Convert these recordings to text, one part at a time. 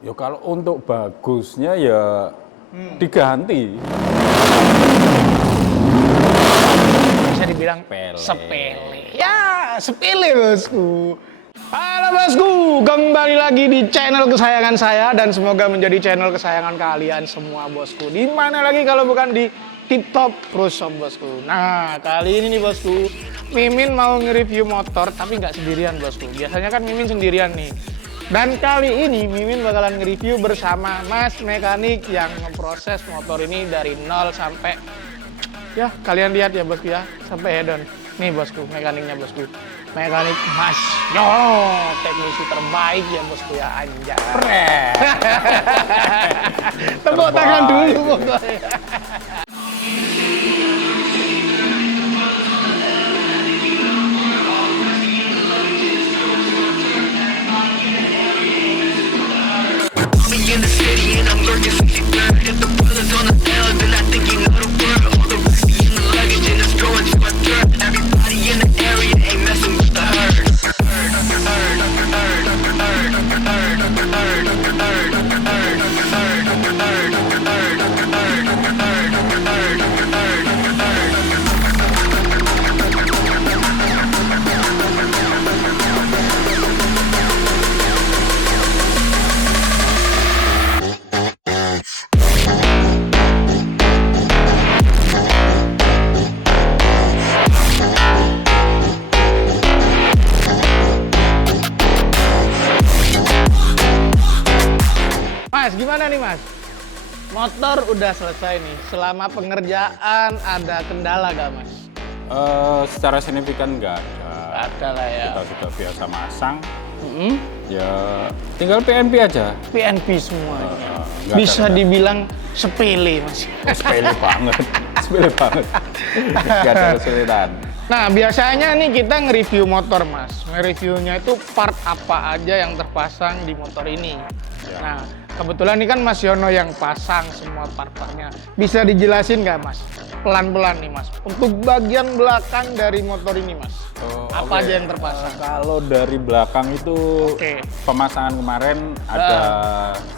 Ya kalau untuk bagusnya ya diganti. Bisa dibilang sepele. Ya, sepele bosku. Halo bosku, kembali lagi di channel kesayangan saya dan semoga menjadi channel kesayangan kalian semua bosku. Di mana lagi kalau bukan di Tip Top Pro Shop bosku. Nah, kali ini nih bosku, Mimin mau nge-review motor tapi nggak sendirian bosku. Biasanya kan Mimin sendirian nih. Dan kali ini Mimin bakalan nge-review bersama Mas Mekanik yang ngeproses motor ini dari nol sampai, ya kalian lihat ya bosku ya, sampai head on. Nih bosku, mekaniknya bosku. Mekanik Mas Yo, teknisi terbaik ya bosku ya, anjay. Tepuk tangan dulu pokoknya. In the city and I'm lurking 53rd. If the brothers on the field, then I think you know the word. All the risky in the luggage and it's going to a third. Everybody in the area ain't messing with the herd. Mas, gimana nih Mas? Motor udah selesai nih. Selama pengerjaan ada kendala gak Mas? Secara signifikan nggak ada. Ada lah ya. Kita sudah biasa masang. Ya tinggal PNP aja. PNP semua. Nggak Bisa ada. dibilang sepele Mas. Sepele banget. Sepele banget. Nggak ada kesulitan. Nah, biasanya nih kita nge-review motor, Mas. Nge-reviewnya itu part apa aja yang terpasang di motor ini. Ya. Nah, kebetulan ini kan Mas Yono yang pasang semua part-partnya. Bisa dijelasin nggak, Mas? Pelan-pelan nih, Mas. Untuk bagian belakang dari motor ini, Mas. Apa Oke. aja yang terpasang? Kalau dari belakang itu Oke. pemasangan kemarin ada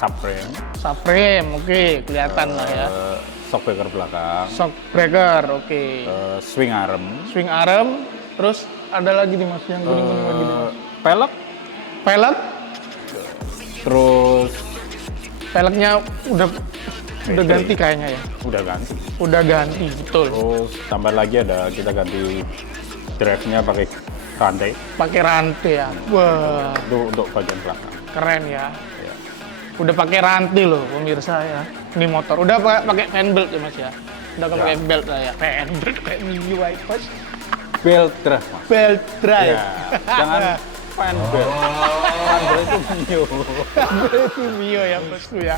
subframe, Subframe, oke. Kelihatan lah ya. shock breaker belakang, Shock breaker, oke. swing arm, Swing arm, terus ada lagi nih, Mas, yang kuning-kuning lagi nih, Mas. pelek, Pelek, terus peleknya udah ganti kayaknya ya. udah ganti. Udah ganti, betul. Terus tambah lagi ada kita ganti drive-nya pakai rantai Pakai rantai ya. Wah, itu untuk bagian belakang. keren ya. Ya. Udah pakai rantai loh pemirsa ya. Ini motor udah pakai fan belt ya Mas ya. Udah pakai Ya. belt lah ya. Fan belt kayak Mio Mas. Belt drive, Mas. Belt drive. Ya, jangan fan belt. Fan belt itu Mio. Itu Mio ya bosku ya.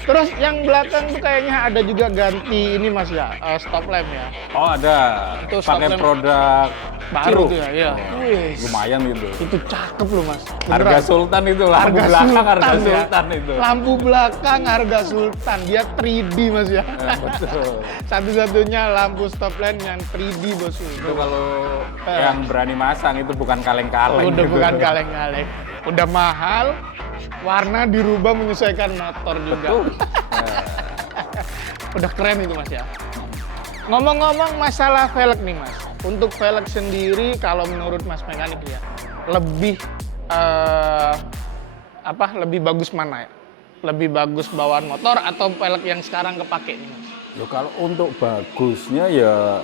Terus yang belakang tuh kayaknya ada juga ganti ini Mas ya, stop lamp ya. Oh ada, Itu stop pakai lamp produk Baru Cirrus. tuh ya. Iya. Oh, Wih, lumayan gitu. itu cakep loh Mas. Harga Beneran. sultan itu, lampu belakang harga sultan itu. Lampu belakang harga sultan, dia 3D Mas ya. Betul. Satu-satunya lampu stop lamp yang 3D bosku. Itu kalau yang berani masang itu bukan kaleng-kaleng. Udah gitu. bukan kaleng-kaleng. Udah mahal, warna dirubah menyesuaikan motor juga. Betul. Udah keren itu Mas ya. Ngomong-ngomong masalah velg nih Mas. Untuk velg sendiri kalau menurut Mas Mekanik ya, lebih lebih bagus mana ya? Lebih bagus bawaan motor atau velg yang sekarang kepake nih Mas? Ya, kalau untuk bagusnya ya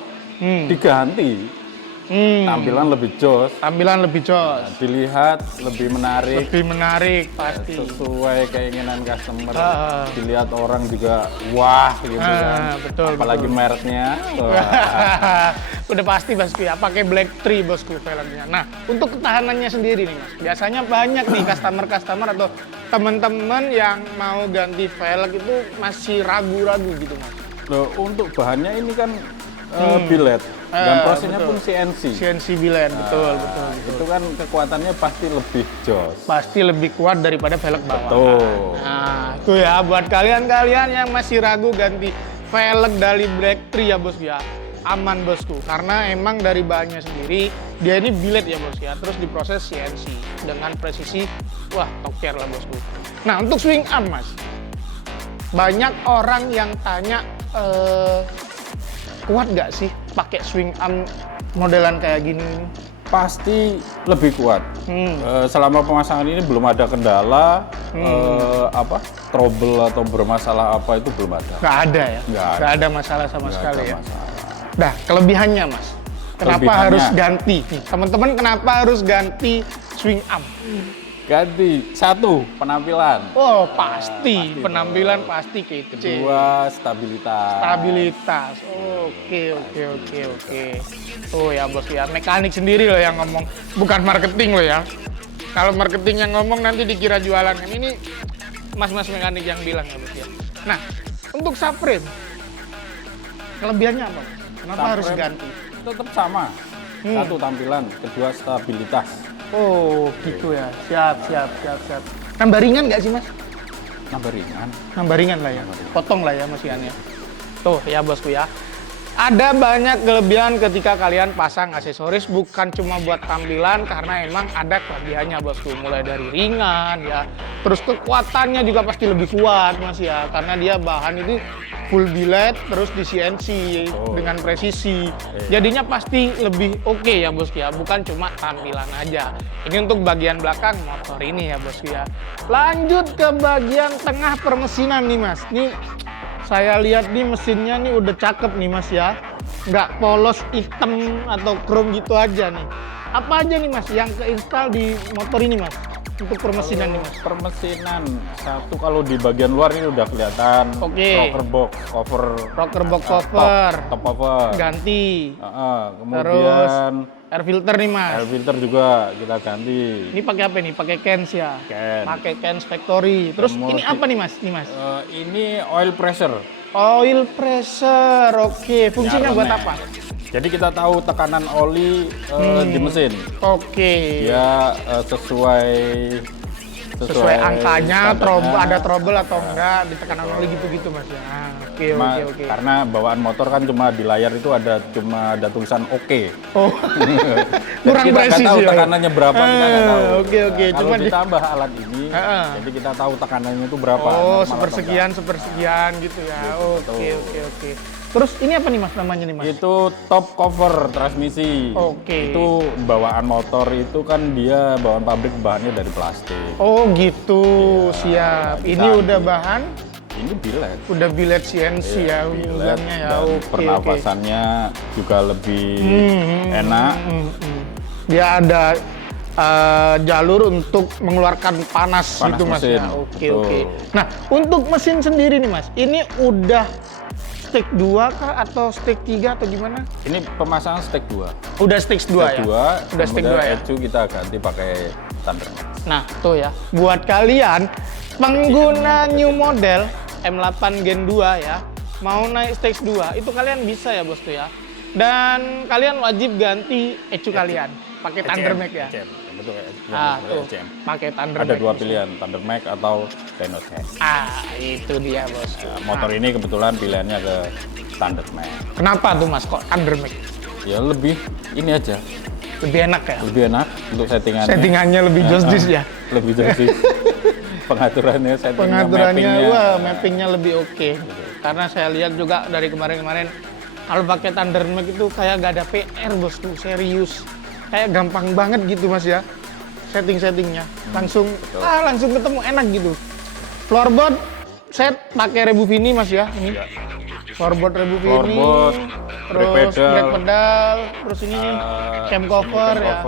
diganti. Tampilan lebih jos, Tampilan lebih jos, dilihat lebih menarik, lebih menarik pasti. sesuai keinginan customer. Ah. Dilihat orang juga wah gitu kan. Betul. Apalagi betul. mereknya. Wah. Udah pasti bosku ya, pakai Black Tree bosku velgnya. Nah, untuk ketahanannya sendiri nih Mas. Biasanya banyak nih customer atau teman-teman yang mau ganti velg itu masih ragu-ragu gitu Mas. Loh, untuk bahannya ini kan billet dan prosesnya betul. pun CNC. CNC billet, betul. Itu kan kekuatannya pasti lebih jos. Pasti lebih kuat daripada velg bawah. Betul. Nah, itu ya buat kalian-kalian yang masih ragu ganti velg dari Black Tree ya bosku ya. Aman bosku, karena emang dari bahannya sendiri dia ini billet ya bosku ya, terus diproses CNC dengan presisi, wah toker lah bosku. Nah, untuk swing arm, Mas. Banyak orang yang tanya, kuat nggak sih pakai swing arm modelan kayak gini? Pasti lebih kuat. Selama pemasangan ini belum ada kendala, trouble atau bermasalah apa itu belum ada. Nggak ada ya? Nggak ada masalah sama Nggak sekali ada ya? masalah. Nah, kelebihannya, Mas. Kenapa Kelebihannya. harus ganti? Nih, teman-teman kenapa harus ganti swing arm? Ganti, satu, penampilan. Oh, pasti. Pasti Penampilan pasti kece. Dua, stabilitas. Stabilitas. Oke. Oh ya bos ya, mekanik sendiri loh yang ngomong, bukan marketing loh ya. Kalau marketing yang ngomong nanti dikira jualan. Ini mas-mas mekanik yang bilang ya bos ya. Nah, untuk subframe, kelebihannya apa? Kenapa Subframe harus ganti? Tetap sama. Satu, tampilan. Kedua, stabilitas. Oh gitu ya, siap. Nambah ringan nggak sih mas? Nambah ringan. Nambah ringan lah ya, potong lah ya Mas Ian ya. Tuh ya bosku ya. Ada banyak kelebihan ketika kalian pasang aksesoris, bukan cuma buat tampilan, karena emang ada kelebihannya bosku. Mulai dari ringan ya, terus kekuatannya juga pasti lebih kuat mas ya, karena dia bahan itu full billet, terus di CNC dengan presisi. Jadinya pasti lebih oke ya bosku ya, bukan cuma tampilan aja. Ini untuk bagian belakang motor ini ya bosku ya. Lanjut ke bagian tengah permesinan nih mas. Nih saya lihat nih mesinnya nih udah cakep nih mas ya, nggak polos hitam atau chrome gitu aja nih. Apa aja nih mas yang keinstal di motor ini mas untuk permesinan nih mas? Permesinan satu, kalau di bagian luar ini udah kelihatan. Rocker box cover, top cover ganti. Kemudian Terus air filter nih mas. air filter juga kita ganti. Ini pakai apa nih? Pakai Kens ya. Ken. Pakai Kens Factory. Terus ini apa nih mas? Nih mas. Ini oil pressure. Oil pressure. Oke. Fungsinya buat Nyarnya. apa? Jadi kita tahu tekanan oli di mesin. Oke. Ya Sesuai angkanya, standarnya. ada trouble atau enggak, ditekan oli gitu-gitu mas ya. Oke. Karena bawaan motor kan cuma di layar itu ada tulisan oke. Oh. Kurang kita presis nggak tahu ya. tekanannya berapa, kita nggak tahu. Oke. Nah, kalau Cuma ditambah alat ini, jadi kita tahu tekanannya itu berapa. Oh, normal atau enggak. sepersekian gitu ya. Gitu, Oke. Terus ini apa nih mas namanya nih mas? Itu top cover transmisi. Oke. Itu bawaan motor itu kan dia bawaan pabrik, bahannya dari plastik. Oh gitu, Iya, siap. Ini diganti. udah bahan, Ini billet. udah billet CNC ya Billet, hubungannya ya. dan Oke. pernapasannya juga lebih enak. Dia ada jalur untuk mengeluarkan panas gitu mas mesin. ya. Oke. Betul. Nah untuk mesin sendiri nih mas, ini udah stage 2 kah atau stage 3 atau gimana? Ini pemasangan stage 2. Udah stage 2 ya? Udah stage 2 ya? ECU kita ganti pakai Thundermax. Nah, tuh ya. Buat kalian pengguna new model M8 Gen 2 ya, mau naik stage 2, itu kalian bisa ya, bosku ya. Dan kalian wajib ganti ECU kalian, pakai Thundermax ya. ECM. Betul ya. Tuh, ECM. pakai Thundermax. Ada dua pilihan, Thundermax atau Rhinoceros. Itu dia, bosku. Motor ini kebetulan pilihannya ke Thundermax. Kenapa tuh, Mas, kok Thundermax? Ya lebih ini aja, Lebih enak ya? lebih enak untuk settingannya. Settingannya lebih joss ya? Lebih joss. Pengaturannya, settingnya, Pengaturannya, mappingnya. mappingnya lebih oke. Karena saya lihat juga dari kemarin-kemarin, kalau pakai Thundermax itu kayak gak ada PR bosku, serius. Kayak gampang banget gitu mas ya, setting-settingnya. Langsung ketemu, enak gitu. Floorboard set pakai Rebufini mas ya, ini. Floorboard Rebufini, terus brake pedal, terus ini nih, cam cover ya.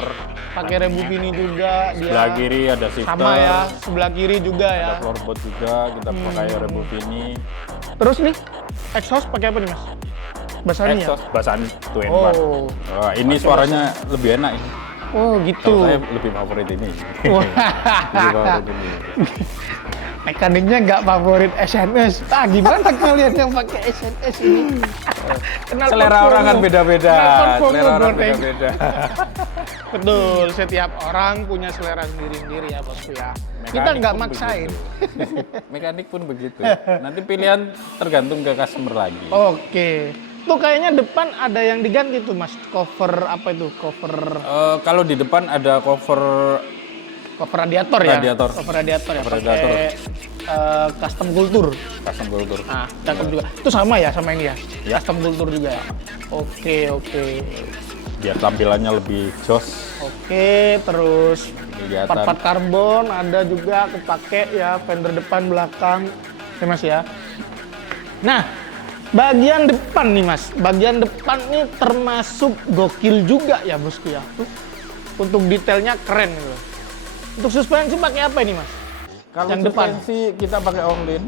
Pakai Rebufini juga. Sebelah kiri ada shifter. Sama ya, sebelah kiri juga ya. Ada floorboard juga, kita pakai Rebufini. Terus nih, exhaust pakai apa nih mas? Basani ya? Exhaust Basani 2 in 1. Oh. Wah, ini suaranya lebih enak ini. Oh Kalau gitu. saya lebih favorit ini. Wah. Lebih favorit ini. Mekaniknya nggak favorit SNS. Gimana kalian yang pakai SNS ini? Kenal Selera portfolio. orang kan beda-beda. Kenal portfolio, Selera orang Bro, Neng. beda-beda. Betul, setiap orang punya selera sendiri-sendiri ya bosku ya. Kita Mekanik nggak pun maksain. begitu. Mekanik pun begitu. Nanti pilihan tergantung ke customer lagi. Oke. Tuh kayaknya depan ada yang diganti tuh mas. Cover apa itu? Cover. Kalau di depan ada cover Cover radiator ya? Radiator. Cover radiator ya, Cover radiator. pakai custom kultur. Custom kultur. Nah, cakep juga. Itu sama ya sama ini ya? Ya. Custom kultur juga ya? Oke. Biar tampilannya lebih jos. Oke, terus Kelihatan. part-part karbon ada juga kepake ya, fender depan belakang ya Mas ya. Nah, bagian depan nih Mas, bagian depan nih termasuk gokil juga ya bosku ya. Untuk detailnya keren gitu. Untuk suspensi pakai apa ini Mas? Kalau yang depan? suspensi kita pakai Orlin.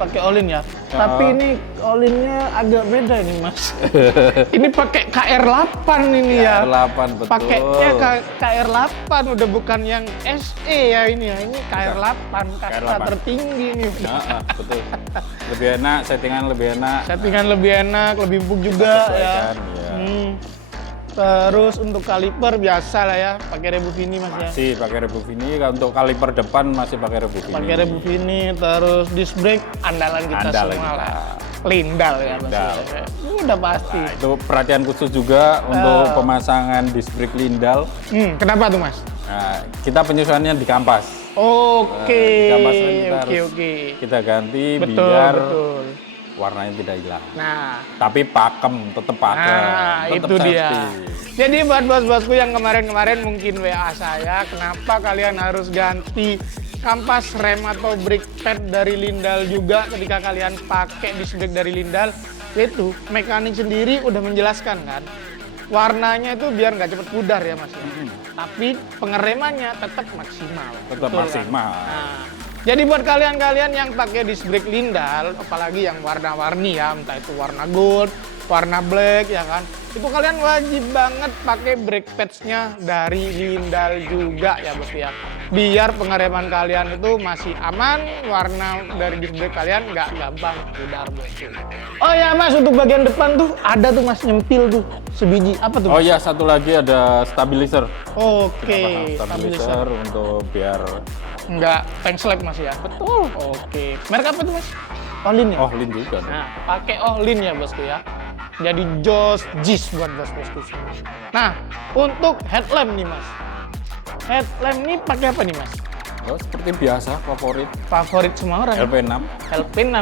Pakai Olin ya. Tapi ini Olinnya agak beda ini Mas. Ini pakai KR8 ini ya. KR8 betul. Pakainya KR8 udah bukan yang SE ya ini ya. Ini KR8 kasta KR8 tertinggi nih. Betul. Lebih enak, settingan lebih enak. Settingan lebih enak, lebih empuk juga ya. Sesuaikan, ya. Terus untuk kaliper biasa lah ya, pakai Rebufini Mas ya. Masih pakai Rebufini. Untuk kaliper depan masih pakai Rebufini. Pakai Rebufini, terus disc brake andalan kita Andalan semua kita. lah. Lindal ya Mas. Lindal. Ya. Ini udah pasti. Nah, itu perhatian khusus juga untuk pemasangan disc brake Lindal. Kenapa tuh Mas? Nah, kita penyesuaiannya di kampas. Oke. Di kampas kan kita harus Oke. kita ganti Betul, biar betul. warnanya tidak hilang. Nah, Tapi pakem, tetap pakem. Tetap itu dia. safety. Jadi buat bos-bosku yang kemarin-kemarin mungkin WA saya, kenapa kalian harus ganti kampas rem atau brake pad dari Lindal juga ketika kalian pakai disc brake dari Lindal? Itu mekanik sendiri udah menjelaskan kan, warnanya itu biar nggak cepet pudar ya Mas. Tapi pengeremannya tetap maksimal. Tetap Betul kan? maksimal. Nah, jadi buat kalian-kalian yang pakai disc brake Lindal, apalagi yang warna-warni ya, entah itu warna gold, warna black ya kan, itu kalian wajib banget pakai brake pads-nya dari Lindal juga ya bos ya. Biar pengereman kalian itu masih aman, warna dari disc brake kalian nggak gampang pudar bos. Oh ya Mas, untuk bagian depan tuh ada tuh Mas nyempil tuh sebiji, apa tuh Mas? Oh iya, satu lagi ada stabilizer. Oke, Stabilizer untuk biar nggak tank slap Mas ya? Betul. Oke. Merek apa tuh Mas? Olin ya? Orlin juga. Nah, pakai Olin ya bosku ya. Jadi jos jis buat bos-bosku semua. Nah, untuk headlamp nih Mas. Headlamp nih pakai apa nih Mas? Oh, seperti biasa, Favorit semua orang. LP6. LP6.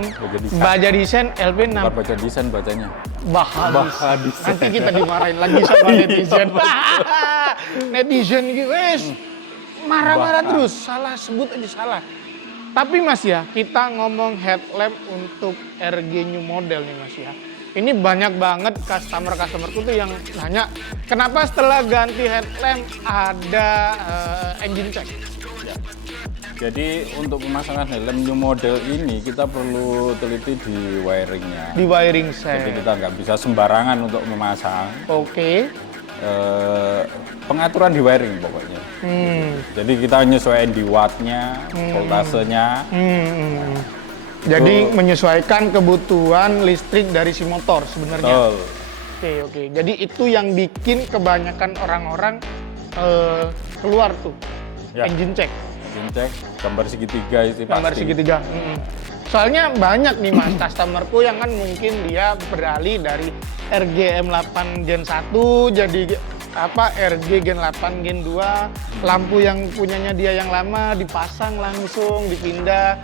Design. Baja desain LP6. Bukan baca desain bacanya. Bahadis. Nanti kita dimarahin lagi sama netizen. Netizen gitu, wes marah-marah terus, salah sebut aja salah. Tapi Mas ya, kita ngomong headlamp untuk RG new model nih Mas ya. Ini banyak banget customer-customerku tuh yang nanya, kenapa setelah ganti headlamp ada engine check? Ya. Jadi untuk pemasangan helm new model ini kita perlu teliti di wiringnya. Di wiring Jadi set. kita nggak bisa sembarangan untuk memasang. Oke. Pengaturan di wiring pokoknya. Jadi kita nyesuaiin di wattnya, voltasenya. Jadi menyesuaikan kebutuhan listrik dari si motor sebenarnya. Betul. Oke. Jadi itu yang bikin kebanyakan orang-orang keluar tuh Ya. engine check, Engine check, gambar segitiga itu gambar pasti. segitiga. Soalnya banyak nih Mas customerku yang kan mungkin dia beralih dari RG M8 Gen 1 jadi RG Gen 8 Gen 2, lampu yang punyanya dia yang lama dipasang langsung, dipindah.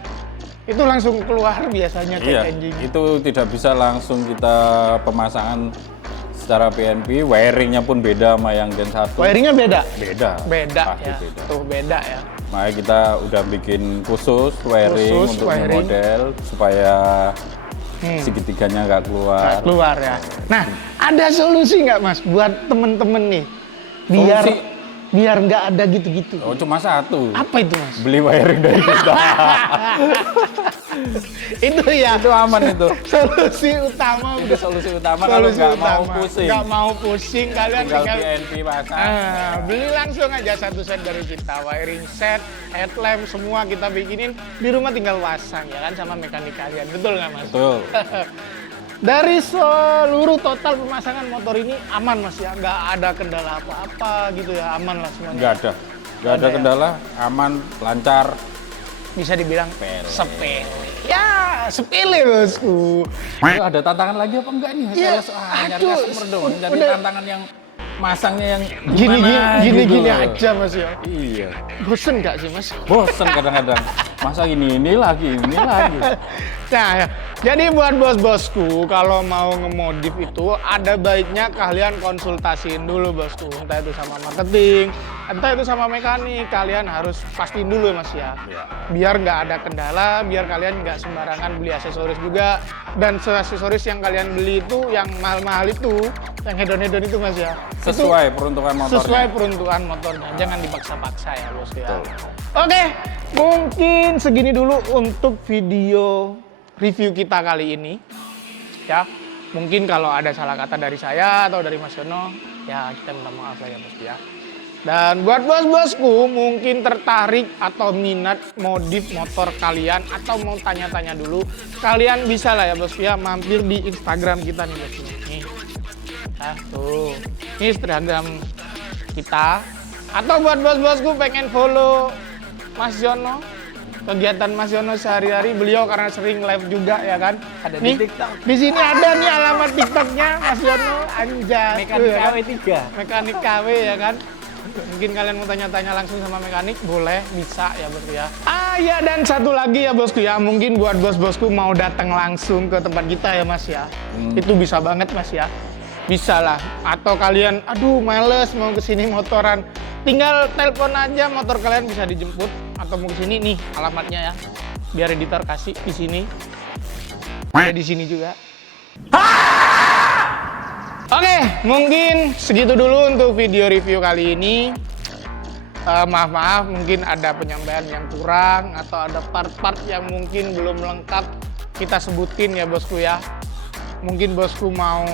Itu langsung keluar biasanya check Iya, engine. itu tidak bisa langsung kita pemasangan secara PNP, wiringnya pun beda sama yang Gen 1. Wiringnya beda? Beda ya. pasti beda. Tuh beda ya. Makanya kita udah bikin khusus wiring Khusus untuk new wiring. model supaya segitiganya nggak keluar. Nggak keluar ya. Nah, ada solusi nggak Mas buat temen-temen nih? Biar Solusi? biar nggak ada gitu-gitu. Oh, cuma satu. Apa itu Mas? Beli wiring dari kita. Itu ya. Itu aman itu. Solusi utama Itu solusi utama kalau solusi nggak mau utama. pusing. Nggak mau pusing kalian Tinggal tinggal PNP pasang. beli langsung aja satu set dari kita, wiring set, headlamp semua kita bikinin, di rumah tinggal pasang ya kan sama mekanik kalian, betul nggak Mas? Betul. Dari seluruh total pemasangan motor ini aman Mas ya, nggak ada kendala apa-apa gitu ya, aman lah semuanya. Nggak ada. Nggak ada kendala, aman, lancar. Bisa dibilang Sepele. sepele. Ya, sepele bosku. Itu ada tantangan lagi apa enggak nih? Iya, Nyari aduh, customer dong, nyari udah. tantangan yang masangnya yang Gini gitu. aja Mas ya. Iya. Bosen nggak sih Mas? Bosen kadang-kadang. Masa ini lagi. Nah, ya. Jadi buat bos-bosku, kalau mau ngemodif itu ada baiknya kalian konsultasiin dulu bosku. Entah itu sama marketing, entah itu sama mekanik. Kalian harus pastiin dulu Mas ya. Biar nggak ada kendala, biar kalian nggak sembarangan beli aksesoris juga. Dan aksesoris yang kalian beli itu, yang mahal-mahal itu, yang hedon-hedon itu Mas ya. Sesuai peruntukan motornya. Sesuai peruntukan motornya, jangan dipaksa-paksa ya bosku ya. Oke, mungkin segini dulu untuk video review kita kali ini. Ya, mungkin kalau ada salah kata dari saya atau dari Mas Yono, ya kita minta maaf lah ya bosku ya. Dan buat bos-bosku mungkin tertarik atau minat modif motor kalian atau mau tanya-tanya dulu, kalian bisa lah ya bosku ya mampir di Instagram kita nih bosku. Nih. Nah, tuh. Ini Instagram kita. Atau buat bos-bosku pengen follow Mas Yono, kegiatan Mas Yono sehari-hari, beliau karena sering live juga ya kan. Ada nih, di TikTok. Di sini ada nih alamat TikToknya Mas Yono, anjay. Mekanik ya kan? KW 3. Mekanik KW ya kan. Mungkin kalian mau tanya-tanya langsung sama mekanik, boleh, bisa ya bosku ya. Ah ya, dan satu lagi ya bosku ya, mungkin buat bos-bosku mau datang langsung ke tempat kita ya Mas ya. Itu bisa banget Mas ya. Bisa lah. Atau kalian, aduh males mau kesini motoran, tinggal telepon aja, motor kalian bisa dijemput. Atau mau kesini nih alamatnya ya. Biar editor kasih di sini. Ada di sini juga. Oke, mungkin segitu dulu untuk video review kali ini. Maaf, mungkin ada penyampaian yang kurang atau ada part-part yang mungkin belum lengkap kita sebutin ya bosku ya. Mungkin bosku mau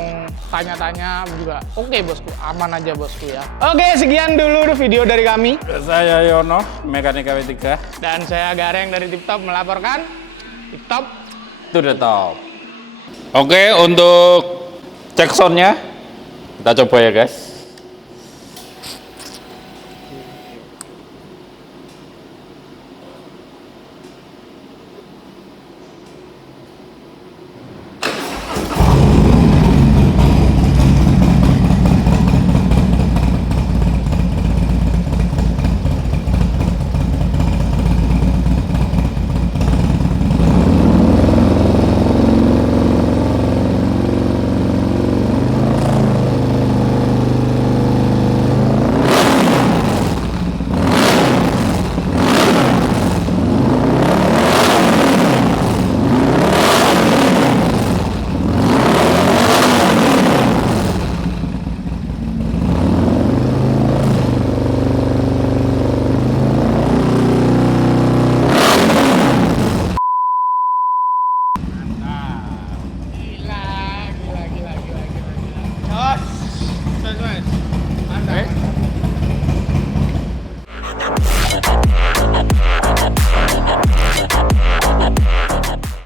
tanya-tanya juga. Oke bosku, aman aja bosku ya. Oke, sekian dulu video dari kami. Saya Yono, Mekanik KW 3. Dan saya Gareng dari Tip Top melaporkan Tip Top To the top. Oke, untuk cek soundnya kita coba ya guys.